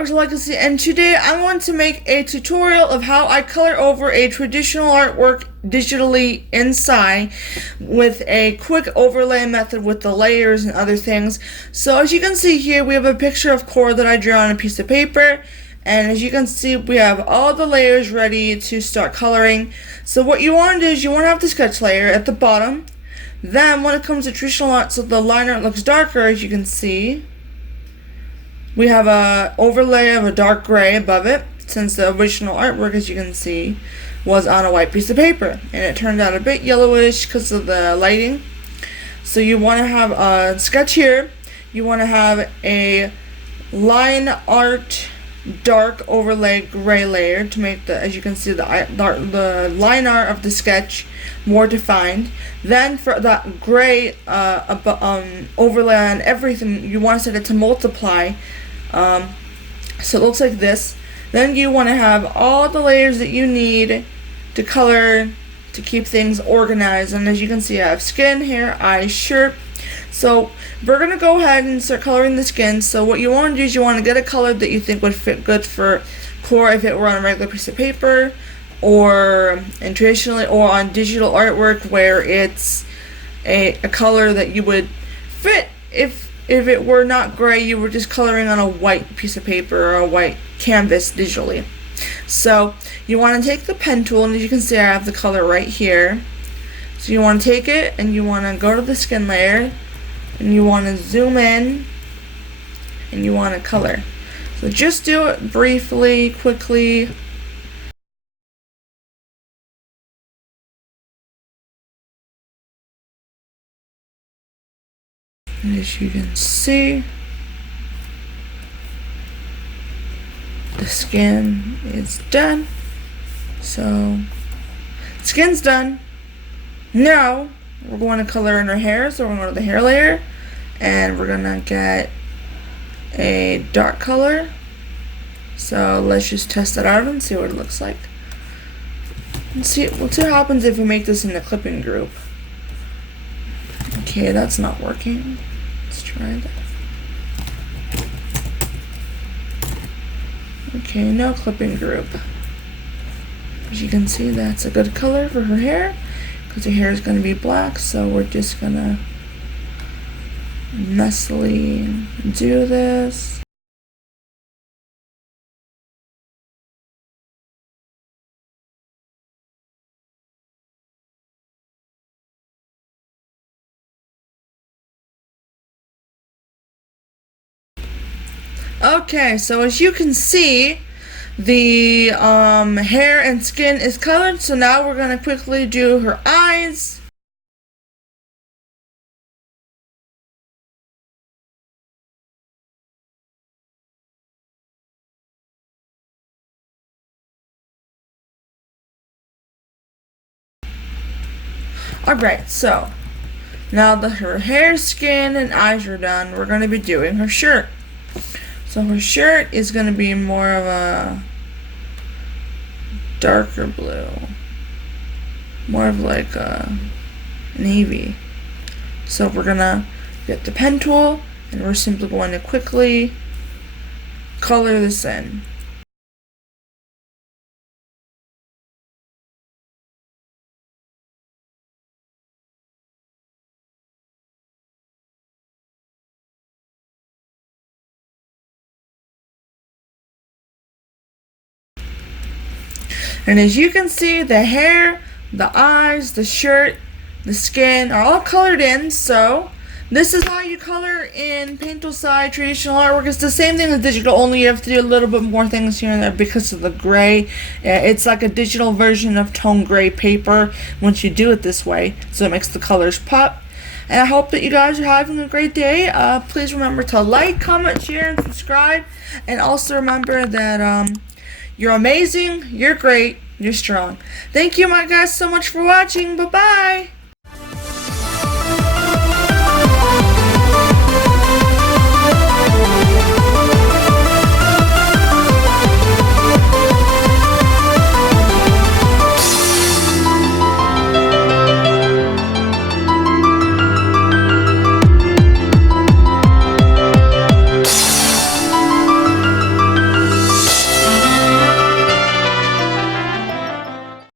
ArtworxLegacy, and today I want to make a tutorial of how I color over a traditional artwork digitally in SAI with a quick overlay method with the layers and other things. So as you can see here, we have a picture of Korra that I drew on a piece of paper, and as you can see, we have all the layers ready to start coloring. So what you want to do is you want to have the sketch layer at the bottom. Then when it comes to traditional art, so the line art looks darker, as you can see, we have a overlay of a dark gray above it, since the original artwork, as you can see, was on a white piece of paper, and it turned out a bit yellowish because of the lighting. So you want to have a sketch here. You want to have a line art dark overlay gray layer to make the, as you can see, the line art of the sketch more defined. Then for that gray overlay on everything, you want to set it to multiply, so it looks like this. Then you want to have all the layers that you need to color to keep things organized. And as you can see, I have skin, hair, eyes, shirt. So we're going to go ahead and start coloring the skin. So what you want to do is you want to get a color that you think would fit good for Korra if it were on a regular piece of paper, or traditionally, or on digital artwork where it's a color that you would fit if it were not gray, you were just coloring on a white piece of paper or a white canvas digitally. So you want to take the pen tool, and as you can see, I have the color right here. So you want to take it and you want to go to the skin layer, and you want to zoom in, and you want to color. So just do it briefly, quickly. And as you can see, the skin is done. So skin's done. Now we're going to color in our hair, so we're going to go to the hair layer, and we're going to get a dark color. So let's just test that out and see what it looks like. We'll see what happens if we make this in the clipping group. Okay, that's not working. Let's try that. Okay, no clipping group. As you can see, that's a good color for her hair, because her hair is going to be black, so we're just going to messily do this. Okay, so as you can see, the hair and skin is colored, so now we're going to quickly do her eyes. Alright, so now that her hair, skin, and eyes are done, we're going to be doing her shirt. So her shirt is going to be more of a darker blue, more of like a navy. So we're going to get the pen tool, and we're simply going to quickly color this in. And as you can see, the hair, the eyes, the shirt, the skin are all colored in. So this is how you color in Paint Tool SAI traditional artwork. It's the same thing as digital, only you have to do a little bit more things here and there because of the gray. It's like a digital version of tone gray paper once you do it this way, so it makes the colors pop. And I hope that you guys are having a great day. Please remember to like, comment, share, and subscribe. And also remember that you're amazing, you're great, you're strong. Thank you, my guys, so much for watching. Bye-bye.